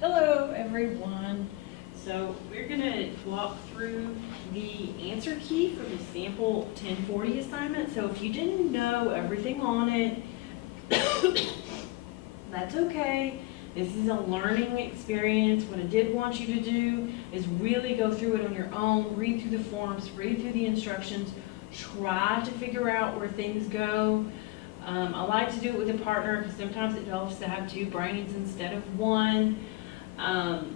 Hello everyone. So we're going to walk through the answer key for the sample 1040 assignment. So if you didn't know everything on it, that's okay. This is a learning experience. What I did want you to do is really go through it on your own, read through the forms, read through the instructions, try to figure out where things go. I like to do it with a partner because sometimes it helps to have two brains instead of one.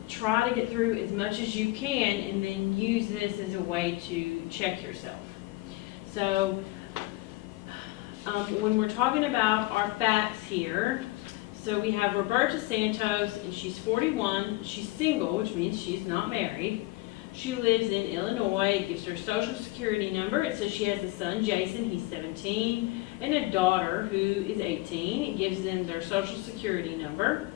Try to get through as much as you can and then use this as a way to check yourself. So when we're talking about our facts here, so we have Roberta Santos, and she's 41. She's single, which means she's not married. She lives in Illinois. It gives her social security number. It says she has a son, Jason, he's 17, and a daughter who is 18. It gives them their social security number.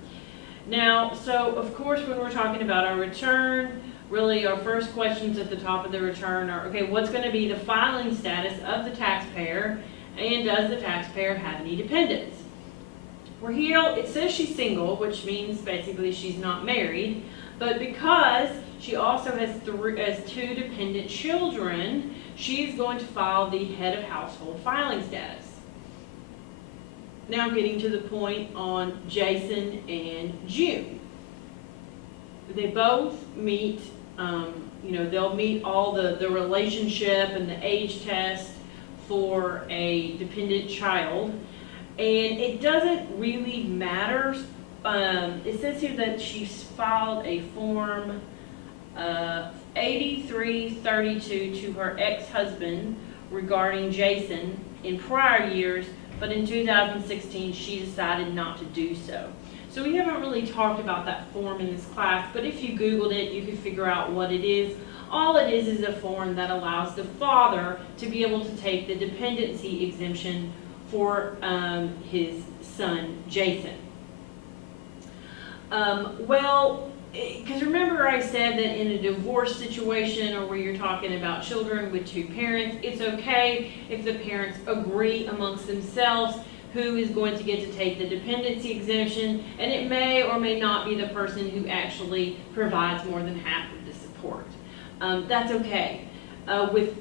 Now, so of course when we're talking about our return, really our first questions at the top of the return are, okay, what's going to be the filing status of the taxpayer, and does the taxpayer have any dependents? We're here, it says she's single, which means basically she's not married, but because she also has two dependent children, she's going to file the head of household filing status. Now getting to the point on Jason and June. They both meet, they'll meet all the relationship and the age test for a dependent child. And it doesn't really matter. It says here that she's filed a form 8332 to her ex-husband regarding Jason in prior years, but in 2016 she decided not to do so. So we haven't really talked about that form in this class, but if you Googled it, you could figure out what it is. All it is a form that allows the father to be able to take the dependency exemption for his son, Jason. Because remember I said that in a divorce situation or where you're talking about children with two parents, it's okay if the parents agree amongst themselves who is going to get to take the dependency exemption, and it may or may not be the person who actually provides more than half of the support. That's okay with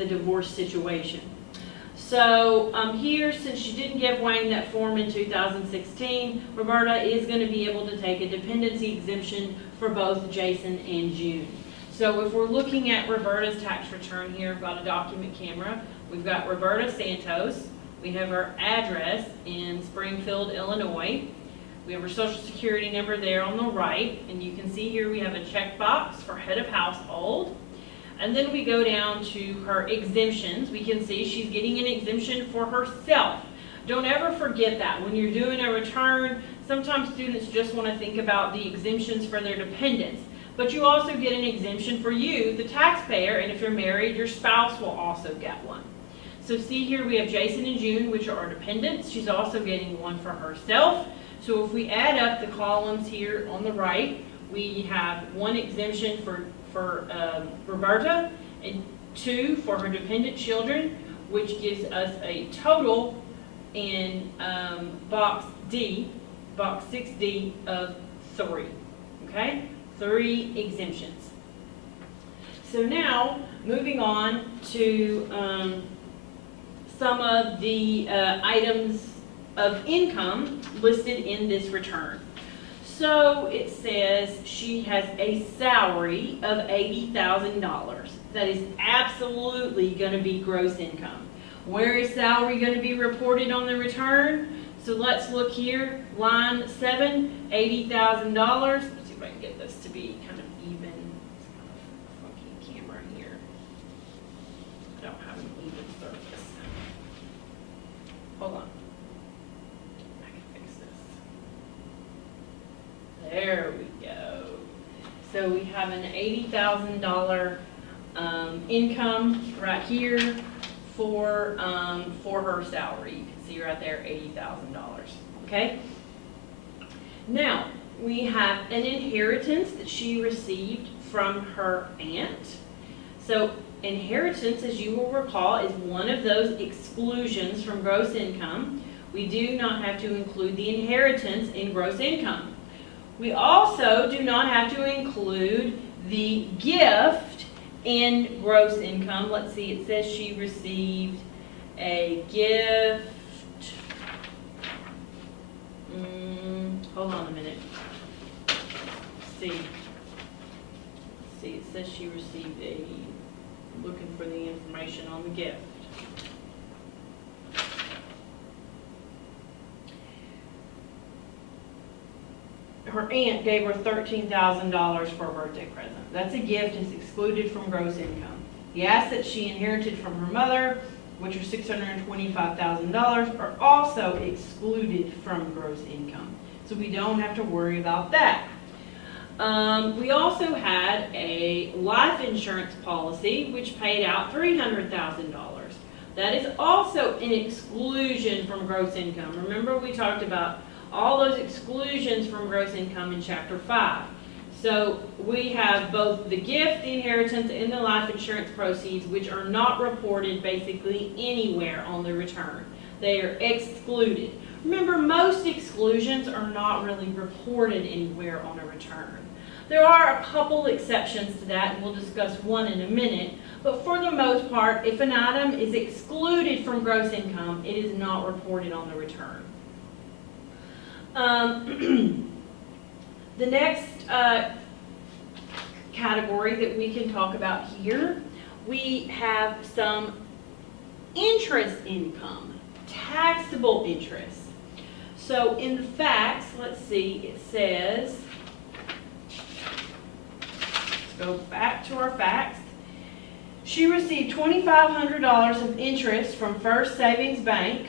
a divorce situation. So here, since she didn't give Wayne that form in 2016, Roberta is going to be able to take a dependency exemption for both Jason and June. So if we're looking at Roberta's tax return here, I've got a document camera. We've got Roberta Santos. We have her address in Springfield, Illinois. We have her social security number there on the right. And you can see here we have a checkbox for head of household. And then we go down to her exemptions. We can see she's getting an exemption for herself. Don't ever forget that. When you're doing a return, sometimes students just want to think about the exemptions for their dependents. But you also get an exemption for you, the taxpayer, and if you're married, your spouse will also get one. So see here we have Jason and June, which are our dependents. She's also getting one for herself. So if we add up the columns here on the right, we have one exemption for Roberta and two for her dependent children, which gives us a total in box 6D of 3. Okay, 3 exemptions. So now moving on to some of the items of income listed in this return. So it says she has a salary of $80,000. That is absolutely going to be gross income. Where is salary going to be reported on the return? So let's look here, line 7, $80,000. Let's see if I can get this to be kind of even. It's kind of a funky camera here. I don't have an even surface. Hold on. There we go. So we have an $80,000 income right here for her salary. You can see right there, $80,000. Okay. Now we have an inheritance that she received from her aunt. So inheritance, as you will recall, is one of those exclusions from gross income. We do not have to include the inheritance in gross income. We also do not have to include the gift in gross income. Let's see, it says she received a gift. Hold on a minute. Let's see, it says she received I'm looking for the information on the gift. Her aunt gave her $13,000 for a birthday present. That's a gift. It's excluded from gross income. The assets she inherited from her mother, which are $625,000, are also excluded from gross income. So we don't have to worry about that. We also had a life insurance policy which paid out $300,000. That is also an exclusion from gross income. Remember, we talked about all those exclusions from gross income in Chapter 5. So we have both the gift, the inheritance, and the life insurance proceeds, which are not reported basically anywhere on the return. They are excluded. Remember, most exclusions are not really reported anywhere on a return. There are a couple exceptions to that, and we'll discuss one in a minute. But for the most part, if an item is excluded from gross income, it is not reported on the return. The next category that we can talk about here, we have some interest income, taxable interest. So in the facts, let's see, it says, let's go back to our facts. She received $2,500 of interest from First Savings Bank,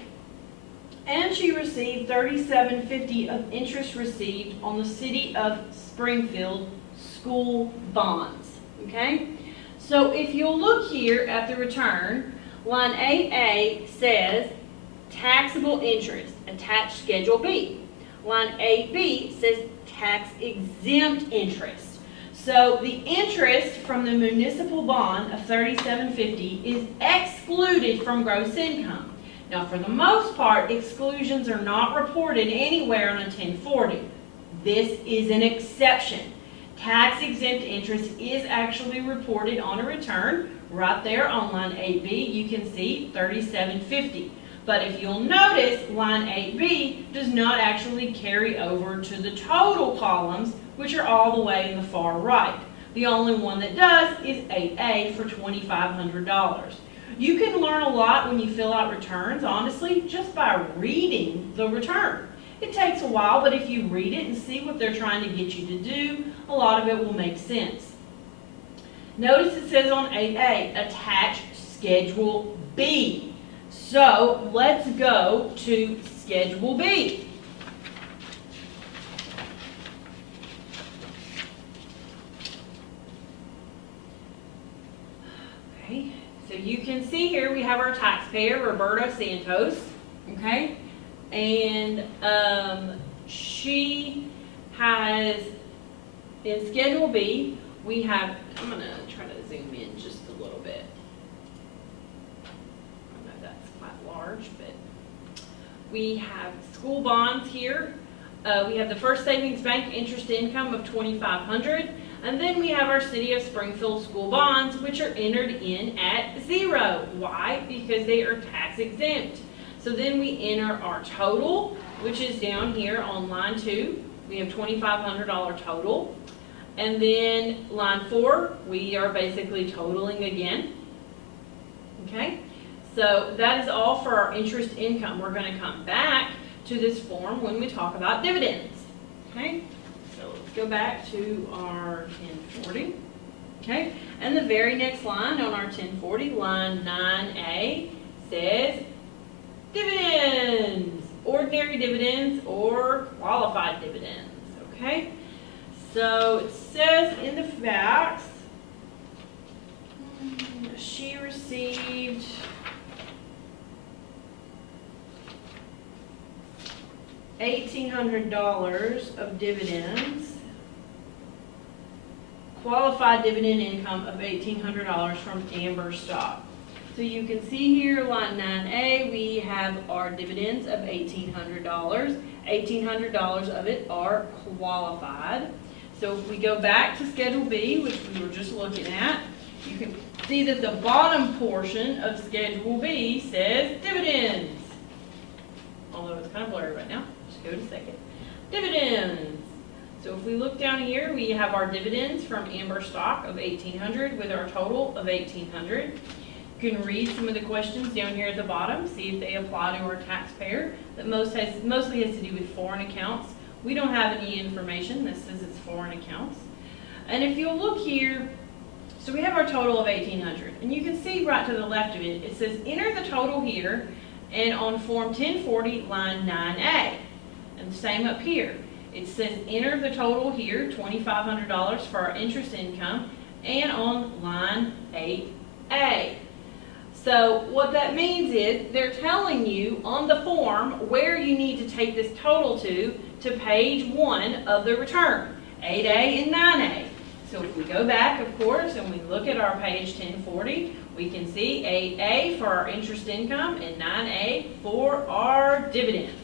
and she received $37.50 of interest received on the City of Springfield school bonds. Okay? So if you'll look here at the return, line 8A says taxable interest, attached Schedule B. Line 8B says tax exempt interest. So the interest from the municipal bond of $37.50 is excluded from gross income. Now, for the most part, exclusions are not reported anywhere on a 1040. This is an exception. Tax-exempt interest is actually reported on a return. Right there on line 8B, you can see $37.50. But if you'll notice, line 8B does not actually carry over to the total columns, which are all the way in the far right. The only one that does is 8A for $2,500. You can learn a lot when you fill out returns, honestly, just by reading the return. It takes a while, but if you read it and see what they're trying to get you to do, a lot of it will make sense. Notice it says on 8A, attach Schedule B. So let's go to Schedule B. Okay. So you can see here we have our taxpayer, Roberto Santos, okay? And she has, in Schedule B, we have, I'm going to try to zoom in just a little bit. I know that's quite large, but we have school bonds here. We have the First Savings Bank interest income of $2,500. And then we have our City of Springfield school bonds, which are entered in at 0. Why? Because they are tax exempt. So then we enter our total, which is down here on line 2. We have $2,500 total. And then line 4, we are basically totaling again. Okay? So that is all for our interest income. We're going to come back to this form when we talk about dividends. Okay? Let's go back to our 1040. Okay, and the very next line on our 1040, line 9A, says dividends, ordinary dividends or qualified dividends. Okay, so it says in the facts, she received $1,800 of dividends, qualified dividend income of $1,800 from Amber stock. So So you can see here, line 9A, we have our dividends of $1,800. $1,800 of it are qualified. So if we go back to Schedule B, which we were just looking at, you can see that the bottom portion of Schedule B says dividends. Although it's kind of blurry right now. Just go to second. Dividends. So if we look down here, we have our dividends from Amber stock of $1,800 with our total of $1,800. You can read some of the questions down here at the bottom, see if they apply to our taxpayer. That mostly has to do with foreign accounts. We don't have any information that says it's foreign accounts. And if you'll look here, so we have our total of $1,800, and you can see right to the left of it, it says enter the total here, and on Form 1040, line 9A. And the same up here. It says enter the total here, $2,500 for our interest income, and on line 8A. So what that means is they're telling you on the form where you need to take this total to page 1 of the return, 8A and 9A. So if we go back, of course, and we look at our page 1040, we can see 8A for our interest income and 9A for our dividends.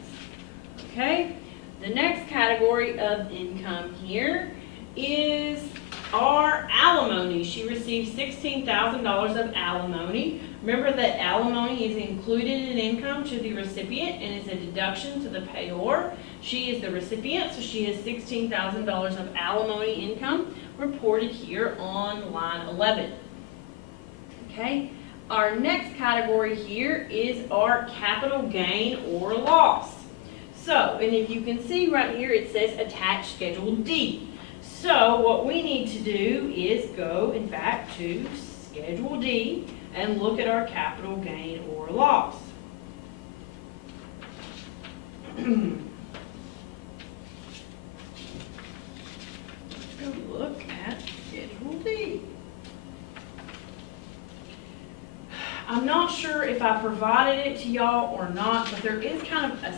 Okay? The next category of income here is our alimony. She received $16,000 of alimony. Remember that alimony is included in income to the recipient and is a deduction to the payor. She is the recipient, so she has $16,000 of alimony income reported here on line 11. Okay, our next category here is our capital gain or loss. So, and if you can see right here, it says attached Schedule D. So what we need to do is go, in fact, to Schedule D and look at our capital gain or loss. Let's go look at Schedule D. I'm not sure if I provided it to y'all or not, but there is kind of a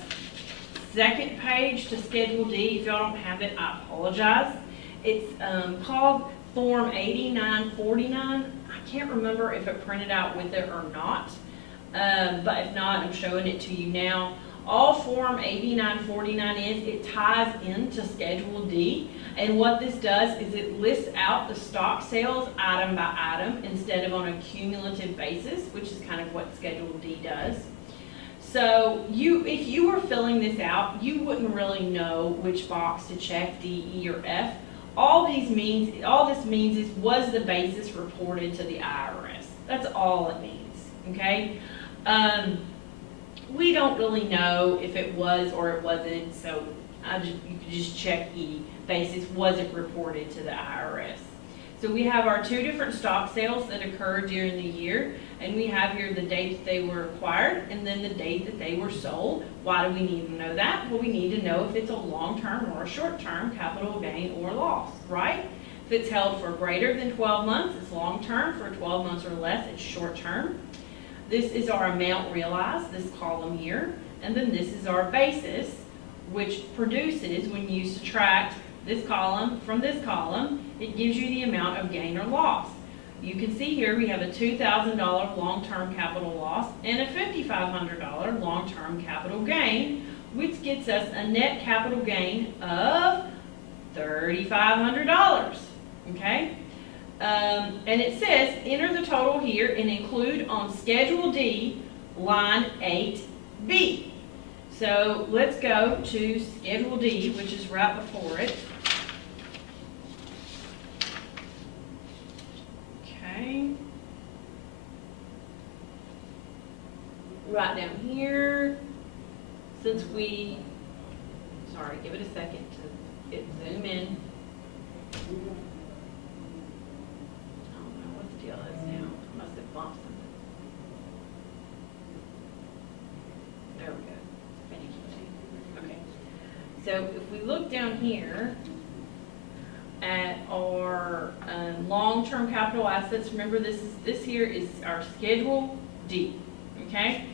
second page to Schedule D. If y'all don't have it, I apologize. It's called Form 8949. I can't remember if it printed out with it or not, but if not, I'm showing it to you now. All Form 8949 is, it ties into Schedule D, and what this does is it lists out the stock sales item by item instead of on a cumulative basis, which is kind of what Schedule D does. So if you were filling this out, you wouldn't really know which box to check, D, E, or F. All this means is, was the basis reported to the IRS? That's all it means, okay? We don't really know if it was or it wasn't, so you could just check E, basis, was it reported to the IRS? So we have our two different stock sales that occurred during the year, and we have here the date that they were acquired and then the date that they were sold. Why do we need to know that? Well, we need to know if it's a long-term or a short-term capital gain or loss, right? If it's held for greater than 12 months, it's long-term. For 12 months or less, it's short-term. This is our amount realized, this column here, and then this is our basis, which produces, when you subtract this column from this column, it gives you the amount of gain or loss. You can see here we have a $2,000 long-term capital loss and a $5,500 long-term capital gain, which gets us a net capital gain of $3,500, okay? And it says enter the total here and include on Schedule D, line 8B. So let's go to Schedule D, which is right before it. Okay. Right down here, since sorry, give it a second to zoom in. I don't know what the deal is now. I must have bumped something. There we go. Okay. So if we look down here at our long-term capital assets, remember this here is our Schedule D. Okay.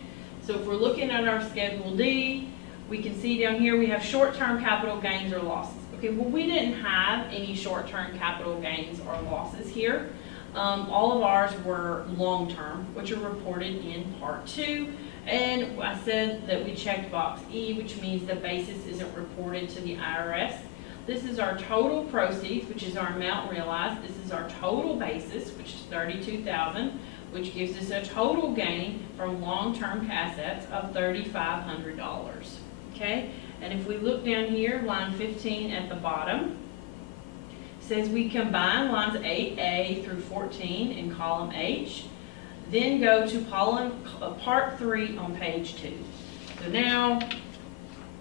So if we're looking at our Schedule D, we can see down here we have short-term capital gains or losses. Okay, well we didn't have any short-term capital gains or losses here. All of ours were long-term, which are reported in Part 2. And I said that we checked box E, which means the basis isn't reported to the IRS. This is our total proceeds, which is our amount realized. This is our total basis, which is $32,000, which gives us a total gain from long-term assets of $3,500. Okay? And if we look down here, line 15 at the bottom, says we combine lines 8A through 14 in column H, then go to part 3 on page 2. So now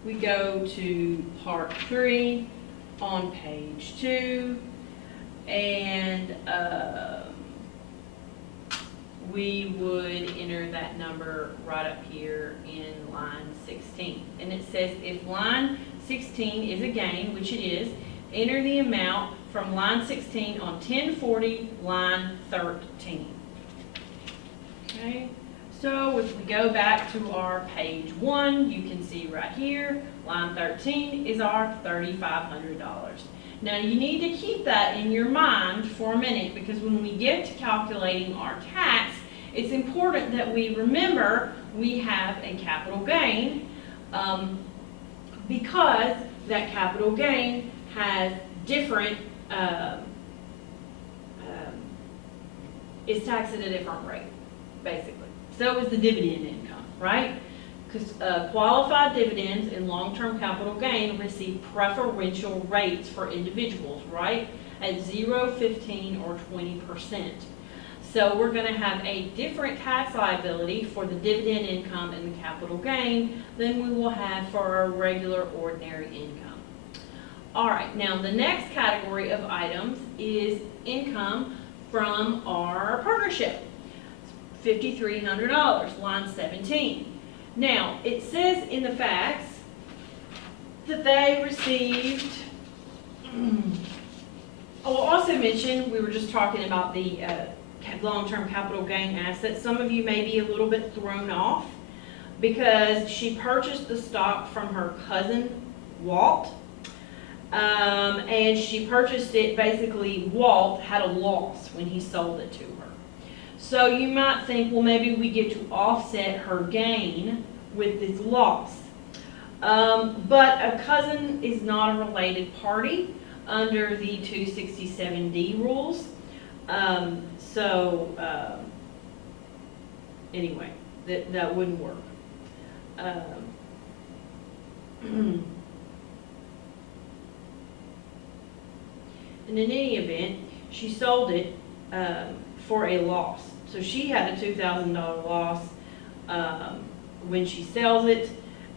we go to part 3 on page 2, and we would enter that number right up here in line 16. And it says if line 16 is a gain, which it is, enter the amount from line 16 on 1040, line 13. Okay, so if we go back to our page 1, you can see right here, line 13 is our $3,500. Now you need to keep that in your mind for a minute, because when we get to calculating our tax, it's important that we remember we have a capital gain, because that capital gain has different, is taxed at a different rate, basically. So is the dividend income, right? Because qualified dividends and long-term capital gain receive preferential rates for individuals, right? At 0, 15, or 20%. So we're going to have a different tax liability for the dividend income and the capital gain than we will have for our regular ordinary income. All right, now the next category of items is income from our partnership. $5,300, line 17. Now, it says in the facts that they received, I'll also mention, we were just talking about the long-term capital gain assets. Some of you may be a little bit thrown off because she purchased the stock from her cousin, Walt, and she purchased it, basically, Walt had a loss when he sold it to her. So you might think, well, maybe we get to offset her gain with this loss. But a cousin is not a related party under the 267D rules. Anyway, that wouldn't work. And in any event, she sold it for a loss. So she had a $2,000 loss when she sells it,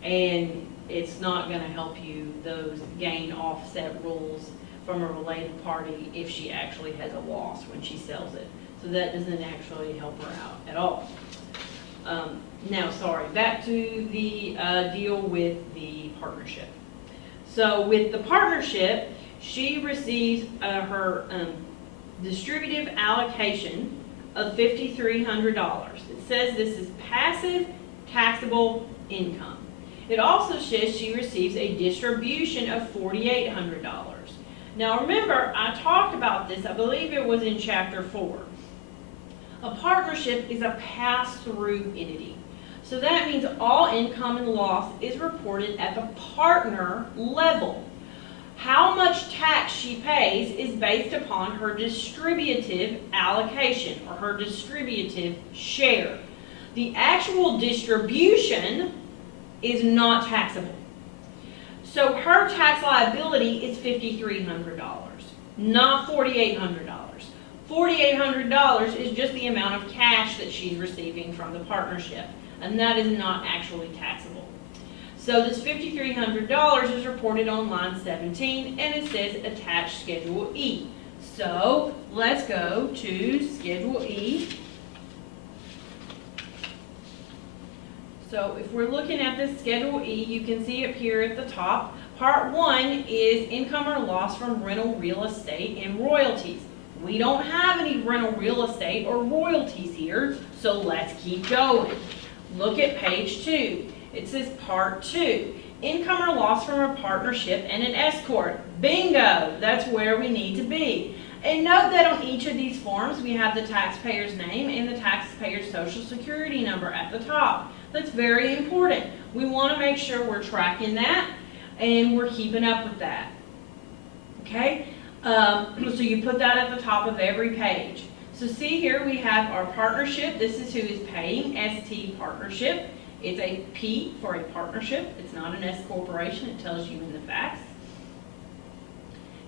and it's not going to help you, those gain offset rules from a related party, if she actually has a loss when she sells it. So that doesn't actually help her out at all. Now, sorry, back to the deal with the partnership. So with the partnership, she receives her distributive allocation of $5,300. It says this is passive taxable income. It also says she receives a distribution of $4,800. Now remember, I talked about this, I believe it was in chapter 4. A partnership is a pass-through entity. So that means all income and loss is reported at the partner level. How much tax she pays is based upon her distributive allocation, or her distributive share. The actual distribution is not taxable. So her tax liability is $5,300, not $4,800. $4,800 is just the amount of cash that she's receiving from the partnership, and that is not actually taxable. So this $5,300 is reported on line 17, and it says attached Schedule E. So let's go to Schedule E. So if we're looking at this Schedule E, you can see up here at the top, Part 1 is income or loss from rental real estate and royalties. We don't have any rental real estate or royalties here, so let's keep going. Look at page 2. It says Part 2, income or loss from a partnership and an S corp. Bingo! That's where we need to be. And note that on each of these forms, we have the taxpayer's name and the taxpayer's social security number at the top. That's very important. We want to make sure we're tracking that and we're keeping up with that. Okay? So you put that at the top of every page. So see here we have our partnership. This is who is paying, ST partnership. It's a P for a partnership. It's not an S corporation. It tells you in the facts.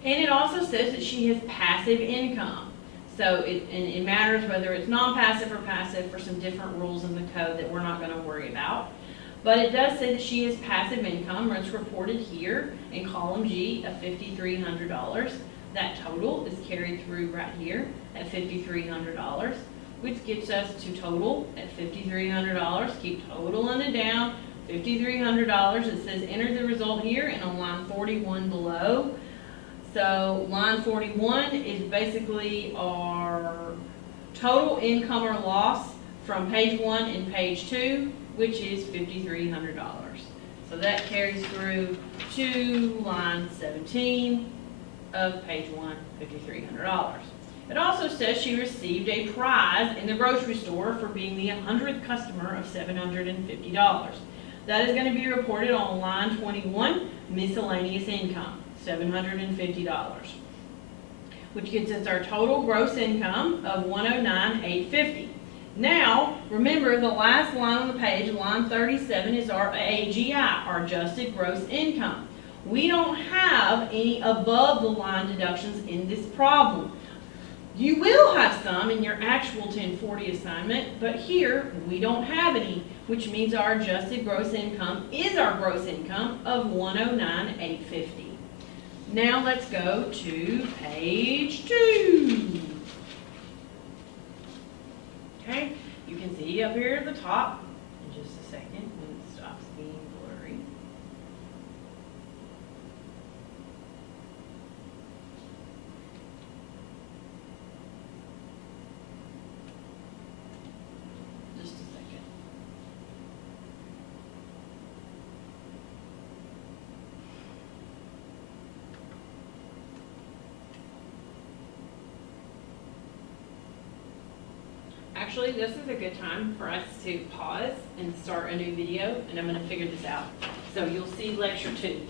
And it also says that she has passive income. So it matters whether it's non-passive or passive for some different rules in the code that we're not going to worry about. But it does say that she has passive income, and it's reported here in column G of $5,300. That total is carried through right here at $5,300, which gets us to total at $5,300. Keep totaling it down, $5,300. It says enter the result here and on line 41 below. So line 41 is basically our total income or loss from page 1 and page 2, which is $5,300. So that carries through to line 17 of page 1, $5,300. It also says she received a prize in the grocery store for being the 100th customer of $750. That is going to be reported on line 21, miscellaneous income. $750, which gets us our total gross income of $109,850. Now, remember the last line on the page, line 37, is our AGI, our adjusted gross income. We don't have any above the line deductions in this problem. You will have some in your actual 1040 assignment, but here we don't have any, which means our adjusted gross income is our gross income of $109,850. Now let's go to page 2. Okay, you can see up here at the top, in just a second when it stops being blurry. Just a second. Actually, this is a good time for us to pause and start a new video, and I'm going to figure this out. So you'll see lecture 2.